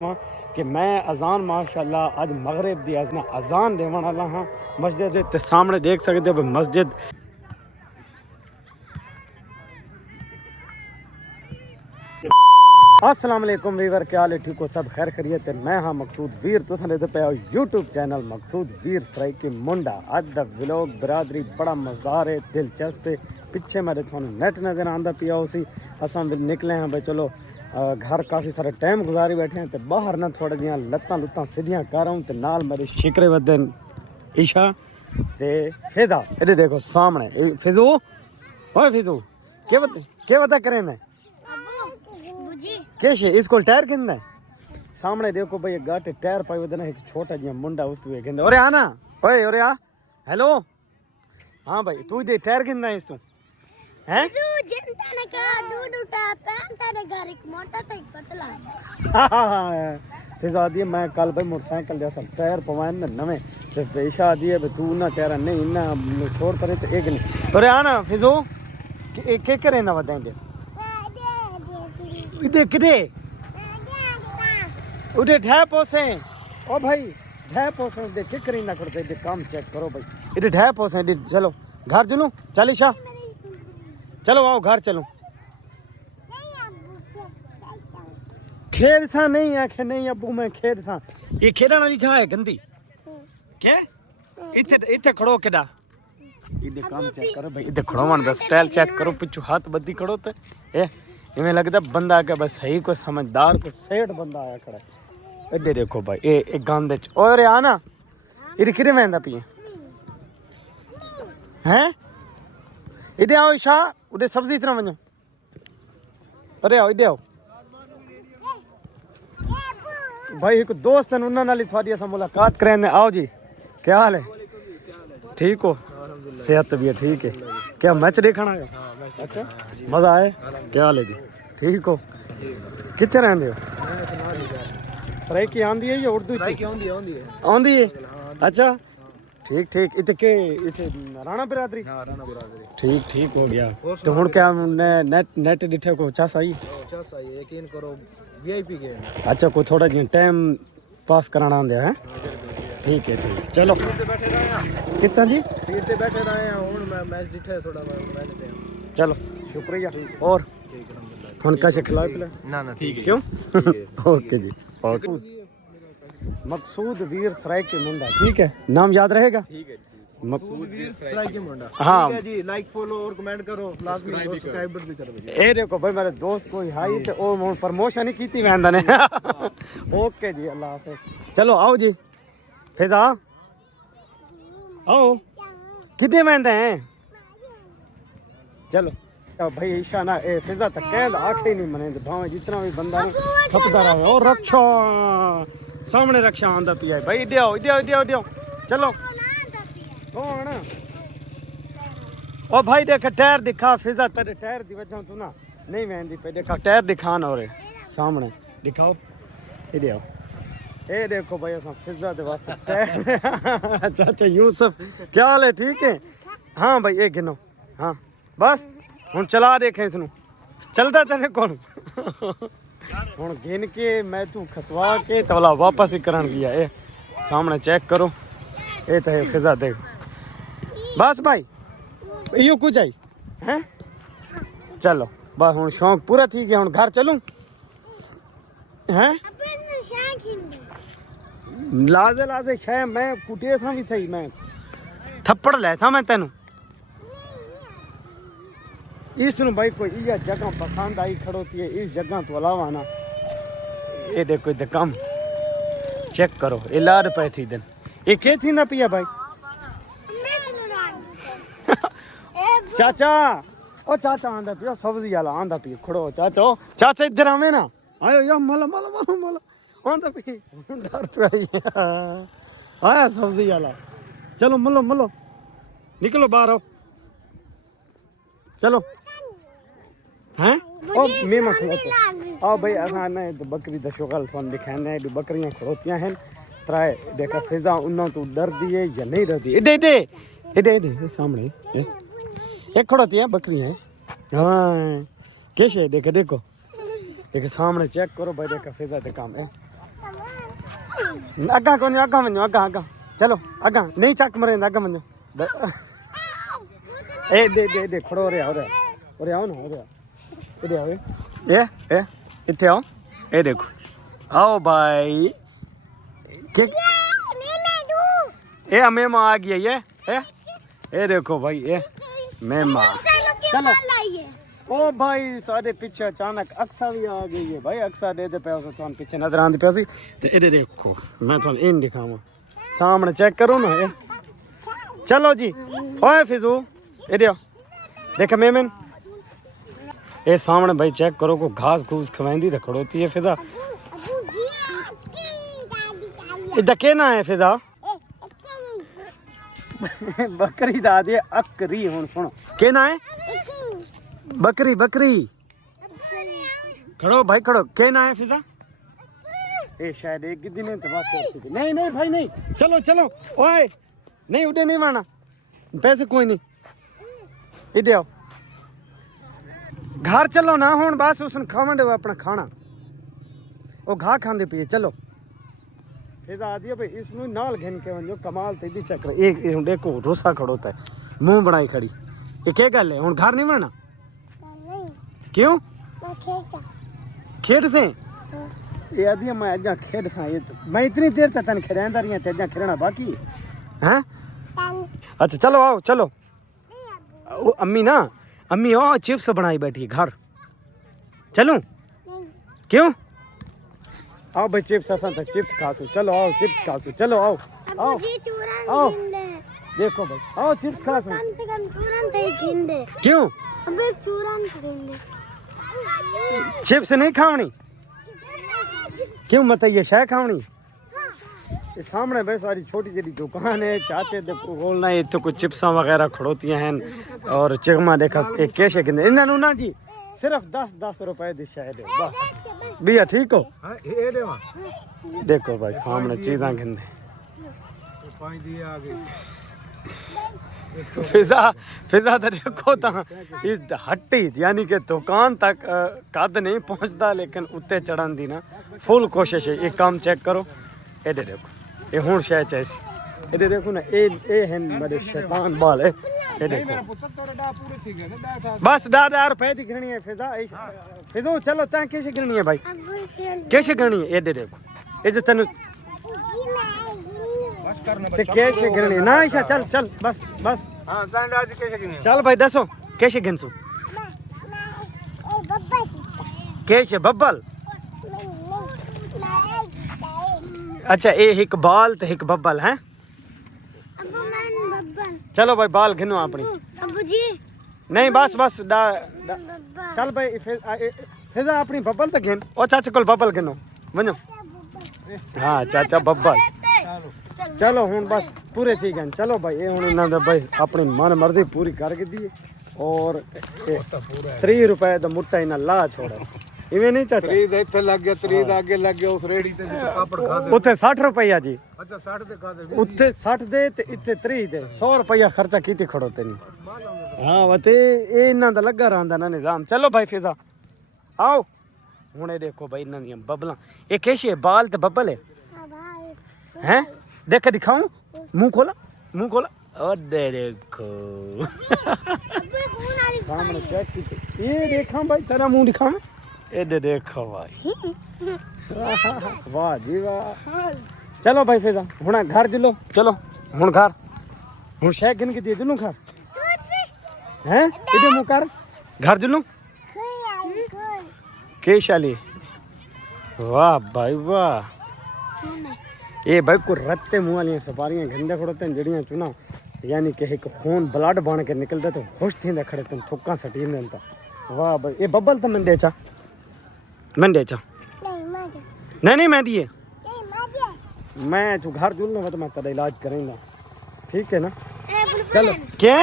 कि मैं अजान माशाल्लाह अज मगरिब दी अजान देवन वाला हाँ मस्जिद ते सामने देख सकते हो मस्जिद। अस्सलाम वालेकुम वीवर, क्या हाल है? ठीक हो सब? खैर खैरियत है। मैं हाँ मकसूद वीर, तुम लेते पे यूट्यूब चैनल मकसूद वीर सराइकी मुंडा। अज द व्लॉग बिरादरी बड़ा मज़ेदार है, दिलचस्प है। पिछे मेरे थोड़ा नेट नज़र आंदा पिया उसी असा निकले हैं भाई। चलो घर काफ़ी सारे टाइम गुजारी बैठे हैं तो बाहर ना थोड़ा जियां लत्तां लुत्तां सीधियां कर रहा हूँ तो नाल मेरे शिकरे वदन ईशा ते फिजा। इधर देखो सामने फिजू। ओए फिजू क्या बता करें मैं कैसे इसको टायर किंदा सामने देखो भाई गाटे टायर पाई वदन एक छोटा जिहा मुंडा उस तू किंदा। ओरे आना ओए ओरे आ हेलो। हाँ भाई तू दे टायर किंदा इस तू हैं फिजा दी मैं कल भाई मोटरसाइकिल जैसा टायर पवान में नवे तो पेशा दी है तू ना टायर नहीं ना छोड़ करे तो एक नहीं। अरे आना फिजो के करे ना वदेंगे इधे किधे उधे ढै पोसे। ओ भाई ढै पोसे दे के करी ना करते दे काम चेक करो भाई इधे ढै पोसे दे। चलो घर चलूं चल ईशा चलो आओ घर चलो। खेड़ सा नहीं आखे नहीं अबू मैं खेड़ सा ये खेड़न वाली जगह है गंदी क्या इथे इथे खड़ो के दास इधे काम चेक करो भाई इधे खड़ो मान दा स्टाइल चेक करो पिछू हाथ बद्दी खड़ो ते ए इवें लगदा बंदा के बस सही को समझदार को सेठ बंदा आया खड़ा। इधे देखो भाई ए गंदे च ओरे आना इधे किरे वेंदा पिए हैं इधे आओ ईशा उधे सब्जी इतना वञो। अरे आओ इधे आओ भाई एक दोस्त है उन्होंने नाली थोड़ी असा मुलाकात करें। आओ जी क्या हाल है? ठीक हो? सेहत भी है ठीक है। क्या मैच देखना है? अच्छा मजा आए? क्या हाल है जी? ठीक हो? कितने रहते हो? सराइकी आंदी है या उर्दू आंदी है? अच्छा ठीक ठीक इतने के इतने राणा बिरादरी ठीक ठीक हो गया। तो हुन क्या नेट दिखे को चास आई यकीन करो वीआईपी गेम। अच्छा को थोड़ा जी टाइम पास कराना आंदे हैं ठीक है ठीक चलो कितना जी फिर ते बैठे रहे हैं हुन मैं मैच दिखे थोड़ा मैच दे चलो शुक्रिया। और हुन का खिला पिला ना ठीक है क्यों ओके जी ओके मकसूद वीर सराइकी मुंडा ठीक है नाम याद रहेगा ठीक है मकसूद वीर सराइकी मुंडा हाँ ठीक है जी। लाइक फॉलो और कमेंट करो लाजमी और सब्सक्राइब भी करो। ए देखो भाई मेरे दोस्त कोई हाई ते ओ प्रमोशन ही की वैंदा ने ओके जी अल्लाह हाफिज। चलो आओ जी फिजा आओ कितने वैंदे हैं चलो भाई ईशा ना ए फिजा तक कह आखे नहीं मने भावे जितना भी बंदा थपदा रहे और रक्षा सामने रक्षा आंदा पिया भाई इधे आओ इधे आओ इधे आओ इधे आओ चलो कौन ओ भाई देख टायर दिखा फिजा तेरे टायर दी वजह तू ना नहीं वहंदी पे देखा टायर दिखा ना और सामने दिखाओ इधे आओ ए देखो भाई असा फिजा दे वास्ते टायर चाचा यूसुफ क्या हाल है ठीक है? हाँ भाई ये गिनो हाँ बस हुन चला देखें इसनु चलता तेरे कौन हुन गिन के मैं तू खसवा के तवला वापस ही करन गया। ए सामने चेक करो ए तो फिजा देख बस भाई यो कुछ आई हैं चलो बस हुन शौक पूरा थी गया हुन घर चलूं हैं लाजे लाजे शे मैं कुटिया सा भी थी मैं थप्पड़ ले था मैं तेन इस भाई कोई यह जगह पसंद आई खड़ोती है इस जगह तो अलावा ना ये देखो इधर कम चेक करो ये लाड पे थी दिन ये के थी ना पिया भाई चाचा ओ चाचा आंदा पियो सब्जी वाला आंदा पियो खड़ो चाचा चाचा इधर आवे ना आयो या मला मला मला मला आंदा पी डर तो आई आया सब्जी वाला चलो मलो मलो निकलो बाहर आओ चलो हैं ओ मीमा खड़ोते आओ भाई असा ना बकरी द शोगल सोन दिखाने बकरियां खड़ोतियां हैं त्राए देखा फिजा उन्ना तो डर दिए या नहीं डर दिए इधे इधे इधे इधे सामने एक खड़ोती है बकरियां हाँ कैसे देखो देखो देखो सामने चेक करो भाई देखा फिजा दे काम है अगा को अगा वञो अगा चलो अगा नहीं चक मरेंदा अगा वञो ए दे खड़ो रे आओ ना इधर आओ ए इथे आओ ए देखो आओ भाई ए मेमा आ गया ये देखो भाई ये मेमा चलो ओ भाई सारे पीछे अचानक अक्सा भी आ गई है भाई अक्सा दे पे तुम पीछे नजर आंदी पे तो इधर देखो मैं तुम इन दिखावा सामने चेक करो ना ये चलो जी ओए फिजू इधर देख मेमन ये सामने भाई चेक करो को घास घूस खवाइंदी तो खड़ोती है फिजा इधर के ना है फिजा बकरी दादी अकरी हुन सुनो के ना है बकरी खड़ो भाई खड़ो के ना है फिजा ए शायद एक दिन तो बात नहीं भाई नहीं चलो ओए नहीं उड़े नहीं मारना पैसे कोई नहीं इधर आओ घर चलो ना हुन बस उसने खावन दे अपना खाना वो घा खांदे पिए चलो फिजा आदि भाई इसनु नाल घन के वंजो कमाल ते दी चक्र एक देखो रोसा खड़ोता है मुंह बनाई खड़ी ये क्या गल है हुन घर नहीं बनना क्यों खेड से ये आदि मैं अजा खेड सा ये मैं इतनी देर तक तन खरेंदा रही ते अजा खेलना बाकी हैं अच्छा चलो आओ चलो अम्मी ओ चिप्स बनाई बैठी घर चलूं क्यों आओ भाई चिप्स असा तो चिप्स खासो चलो आओ चिप्स खासो चलो आओ आओ देखो भाई आओ चिप्स खासो क्यों चिप्स नहीं खावनी क्यों मत ये शाय खावनी ये सामने भाई सारी छोटी छोटी दुकान है चाचे बोलना है तो कुछ चिप्सा वगैरह खड़ोतियां हैं और चिगमा देखा एक कैसे गिंदे इन्होंने ना जी सिर्फ 10 रुपए दी शायद है बस भैया ठीक हो देखो भाई सामने चीज़ा गिंदे फिजा तो देखो ता इस हट्टी यानी कि दुकान तक कद नहीं पहुंचता लेकिन उत्ते चढ़न दी ना फुल कोशिश है ये काम चेक करो ये देखो ये हुन शायद ऐसी ये देखो ना ये हैं मेरे शैतान बाल है ये देखो बस 10 रुपए दी गिरनी है फिजो चलो ता कैसे गिरनी है भाई कैसे गिरनी है ये देखो ये जो तनु ते कैसे गिरनी ना ईशा चल बस हां कैसे गिरनी चल भाई दसो कैसे गिनसू कैसे बब्बल अच्छा ये एक बाल तो एक बब्बल है चलो भाई बाल गिनो अपनी नहीं बस चल भाई फिजा अपनी बब्बल तो गिन ओ चाचा को बब्बल गिनो वनो हाँ चाचा बब्बल चलो हुन बस पूरे ठीक हैं चलो भाई ये हुन इन्होंने भाई अपनी मन मर्जी पूरी करके दी और 30 रुपए तो मुट्टा इन्हें ला छोड़ा इवें नहीं चाचा 30 इथे लग गया 30 आगे लग गया उस रेड़ी ते पापड़ खा दे उथे 60 रुपया जी अच्छा 60 दे खा दे उथे 60 दे ते इथे 30 दे 100 रुपया खर्चा कीती खड़ोते नहीं हाँ वते ये इन्हां दा लगा रहंदा ना निजाम चलो भाई फिजा आओ हुन ये देखो भाई इन्हां दी बबलां ये कैसे बाल ते बबल है हैं देख दिखाऊं मुंह खोला और देखो सामने चेक की ये देखा भाई तेरा मुंह दिखाऊं ये देखो भाई वाह जी वाह चलो भाई फिजा हुन घर जुलो चलो हुन घर हुन शे गिन के दिए जुलू घर हैं इधर मुंह कर घर जुलू के शाली वाह भाई वाह ये भाई को रत्ते मुँह वाली सपारियां गंदे खड़ोते हैं जड़ियां चुना यानी कि एक खून ब्लड बन के निकलते तो खुश थी खड़े तुम थुक्का सटी तो वाह भाई ये बब्बल तो मंडे चा नहीं मैं दिए मैं तू घर जुलना तो मैं तेरा इलाज करेंगा ठीक है ना चलो क्या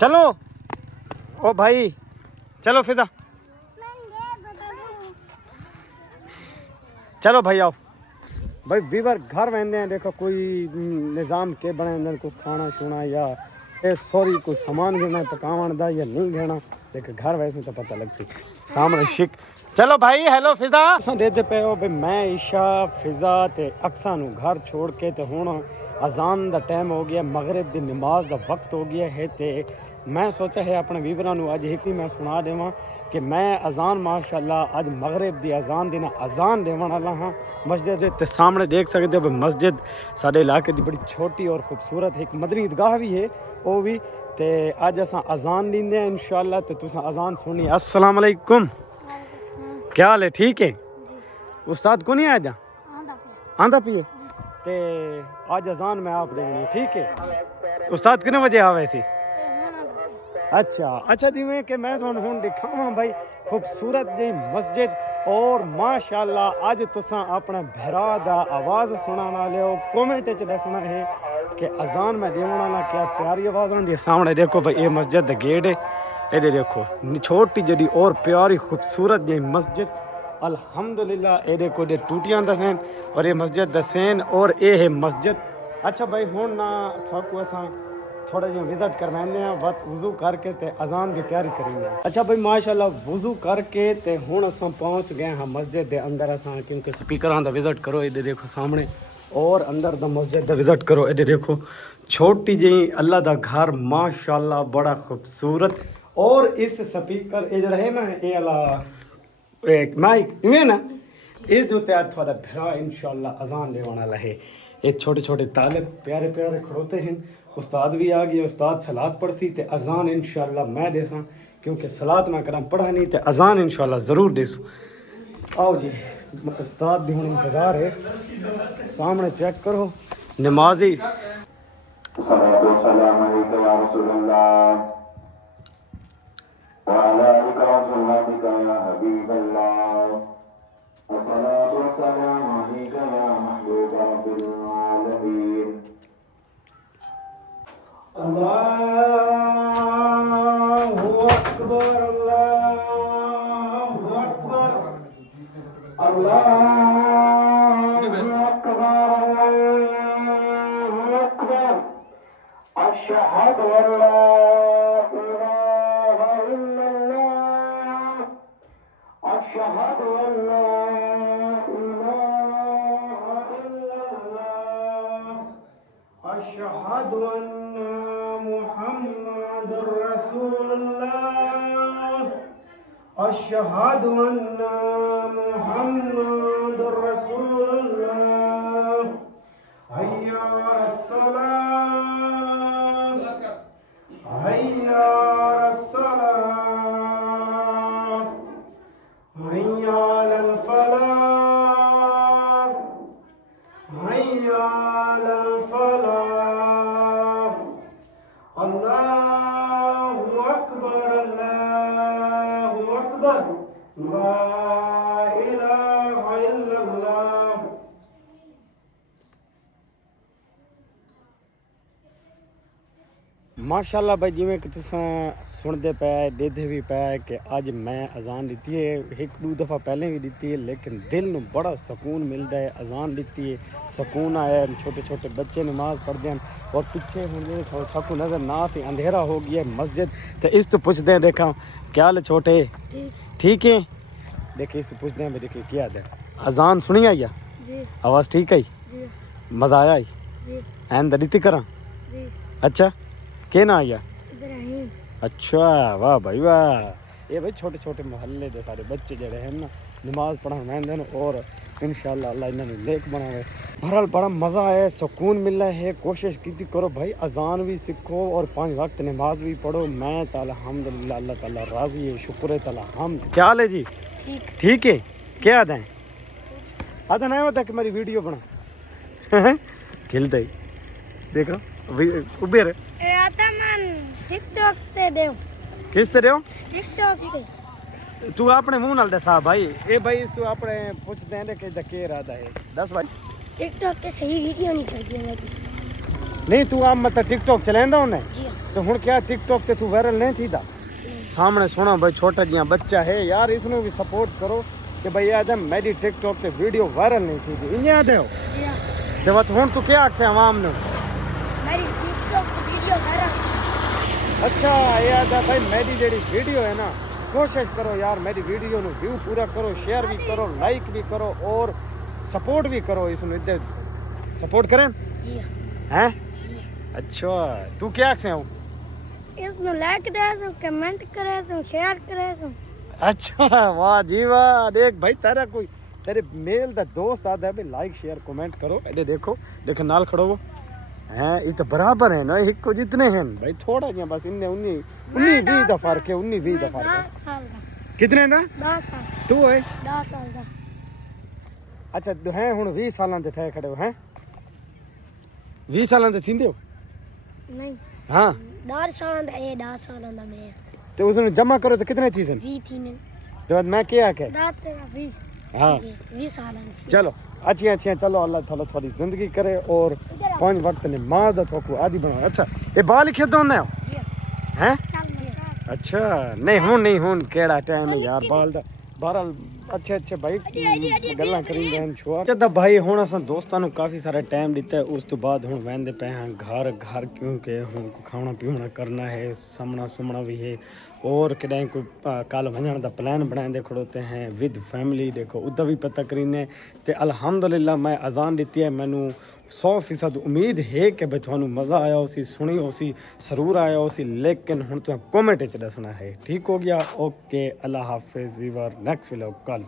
चलो ओ भाई चलो फिदा चलो भाई आओ भाई वीवर घर वेंदे हैं देखो कोई निज़ाम के बने को खाना छूना या सॉरी कोई सामान घेना पकावन दा या नहीं घेना लेकिन घर वैसे तो पता लग सी सामने चलो भाई हेलो फिजा देते पे हो भाई मैं ईशा फिजा ते अक्सा नु घर छोड़ के ते हुण अजान दा टाइम हो गया मगरिब दी नमाज दा वक्त हो गया है ते मैं सोचा है अपने वीवरां नु अज एक ही मैं सुना देवां कि मैं अजान माशाअल्लाह अज मगरिब दी अजान दी ना अजान देवन वाला हाँ मस्जिद ते सामने देख सकते हो मस्जिद साडे इलाके दी बड़ी छोटी और खूबसूरत एक मदनी ईदगाह भी है वो भी ते अज असां अजान दींदे हैं इंशाअल्लाह ते तुसां अजान सुनी। अस्सलाम वालेकुम क्या हाल है ठीक है उस्ताद को नहीं आया जा आंदा पिए ते आज अजान में आप देनी ठीक है उस्ताद कितने बजे आ वैसे अच्छा जिमें कि मैं तुहानू हुण दिखावां भाई खूबसूरत जी मस्जिद और माशाअल्लाह अज तुसां अपने भरा दा आवाज़ सुनाने वाले हो कमेंट च दसना है कि अजान में देने वाला क्या प्यारी आवाज़ होंदी है। सामने देखो भाई ये मस्जिद दा गेट है ये देखो छोटी जड़ी और प्यारी खूबसूरत जी मस्जिद अल्हम्दुलिल्लाह ये देखो ये टूटियां दसेन और ये मस्जिद दसेन और ये है मस्जिद। अच्छा भाई हुण ना थाकू असां थोड़ा जिहा विजिट करवाने हैं वत वज़ू करके ते अजान की तैयारी करेंगे। अच्छा भाई माशाल्लाह वज़ू करके ते हुण असां पहुंच गए हाँ मस्जिद के अंदर असां क्योंकि स्पीकरां दा विजिट करो ये देखो सामने और अंदर दा मस्जिद दा विजिट करो ये देखो छोटी जी अल्लाह दा घर माशाल्लाह बड़ा खूबसूरत और इस स्पीकर ये जड़ा है ना ये वाला एक माइक इवें ना इस दे उत्ते थोड़ा भरा इंशाल्लाह अजान देने वाला है। ये छोटे छोटे तालिब प्यारे प्यारे खड़ोते हैं उस्ताद भी आ गए उस्ताद सलात पढ़सी ते अजान इंशाल्लाह मैं देसा क्योंकि सलात ना करा पढ़ा नहीं ते अजान इंशाल्लाह ज़रूर देसू। आओ जी उस्ताद भी हुण इंतज़ार है सामने चेक करो नमाजी सलातो सलाम अलैका या रसूलल्लाह व अला आलिका व सल्लातिका या हबीबल्लाह अस्सलातु वस्सलामु अलैका या महबूब रब्बिल आलमीन। अल्लाहु अकबर अल्लाहु अकबर अशहदु अल्ला इलाहा इल्लल्लाह अशहदु अल्ला इलाहा इल्लल्लाह अशहदु अन्ना मुहम्मदुर रसूलुल्लाह अशहदु अन्ना मुहम्मदुर रसूलुल्लाह हय्या अस्सलाम हय्या अस्सलाम हय्या अलल फलाह हय्या अलल फलाह अल्लाहु अकबर ला इलाहा इल्लल्लाह। माशाल्लाह भाई जिमें कि तुसां सुनते पे देते भी पे कि अज मैं अजान दी है एक दो दफ़ा पहले भी दी है लेकिन दिल में बड़ा सुकून मिलता है अजान दी है सुकून आया छोटे छोटे बच्चे नमाज पढ़ते हैं और पिछे होंगे छकू नज़र ना से अंधेरा हो गया मस्जिद तो इस तो पुछते हैं देखा क्या हाल छोटे ठीक है देखिए इस तो पूछते हैं देखिए क्या है अजान सुनी आई आवाज़ ठीक आई मज़ा आया आई एन दरीती करा अच्छा के ना आया अच्छा वाह भाई वाह ये भाई छोटे छोटे मोहल्ले के सारे बच्चे जड़े हैं ना नमाज पढ़न वहदे और इंशाअल्लाह अल्लाह इन्होंने नेक बनावे। बहरहाल बड़ा मज़ा आया सुकून मिल रहा है कोशिश की करो भाई अजान भी सीखो और 5 वक्त नमाज भी पढ़ो। मैं तो अल्हम्दुलिल्लाह अल्लाह ताला राज़ी है शुक्र है ताला हम क्या हाल है जी ठीक है क्या आता है आता नहीं होता कि मेरी वीडियो बना खिलता ही देखो उबेर टिकटॉक ते देव किस तरह हो टिकटॉक ते तू अपने मुंह नाल दसा भाई ए भाई तू अपने पूछते हैं कि के इरादा है दस भाई टिकटॉक ते सही वीडियो नहीं चलती मेरी नहीं तू आप मतलब टिकटॉक चलांदा होने जी तो हुन क्या टिकटॉक ते तू वायरल नहीं थीदा सामने सुना भाई छोटा जिहा बच्चा है यार इसनु भी सपोर्ट करो कि भाई आदम मेरी टिकटॉक ते वीडियो वायरल नहीं थी इन्हें आदे हो तो बात हुन तू क्या आखे आवाम ने मेरी टिकटॉक वीडियो वायरल अच्छा ये आदा भाई मेरी जेडी वीडियो है ना कोशिश करो यार मेरी वीडियो ਨੂੰ व्यू पूरा करो शेयर भी करो लाइक भी करो और सपोर्ट भी करो इसमें इधर सपोर्ट करें जी हाँ हैं जी अच्छा तू क्या से हो इसमें लाइक दे तुम कमेंट करे तुम शेयर करे तुम अच्छा वाह जी वाह देख भाई तेरे मेल दा दोस्त आदा है भाई लाइक शेयर कमेंट करो इधर देखो नाल खड़ो वो हैं ये तो बराबर है ना एक को जितने हैं भाई थोड़ा जिहा बस इन्ने 19 20 दा फर्क है 19 20 दा फर्क है 10 साल का कितने दा 10 साल तू है 10 साल का अच्छा हैं हुन 20 सालां ते थे खड़े हो हैं 20 सालां ते थींदे हो नहीं हाँ 10 साल का ये 10 साल का मैं तो उसने जमा करो तो कितने चीज़ हैं 20 थी ने तो बाद मैं क्या कह 10 तेरा 20 हाँ 20 साल की चलो अच्छी चलो अल्लाह ताला थोड़ी जिंदगी करे और 5 वक्त नमाज दा थोको आदि बनाओ अच्छा ये बाल खेत होंदे हो जी हैं चल मैं अच्छा नहीं हुन केड़ा टाइम है यार बाल दा बहरहाल अच्छे भाई गल्लां करिंदे हैं छुआ जदा भाई हुन असां दोस्तां नु काफी सारा टाइम दिता है उस तो बाद हुन वेंदे पे हैं घर क्योंकि हुन खाना पीना करना है सामना सुमना भी है और कदें कोई कल वजन का प्लान बनाते खड़ोते हैं विद फैमिली देखो उदा भी पता करीने ते अल्हम्दुलिल्लाह मैं अजान दी है मैनू 100% उम्मीद है कि भाई थानू मज़ा आया उसी सुनी उसी सरूर आया उसी लेकिन हुण तुम कॉमेंट च दसना है ठीक हो गया ओके अल्लाह हाफिज़ वीवर नेक्स्ट व्लॉग कल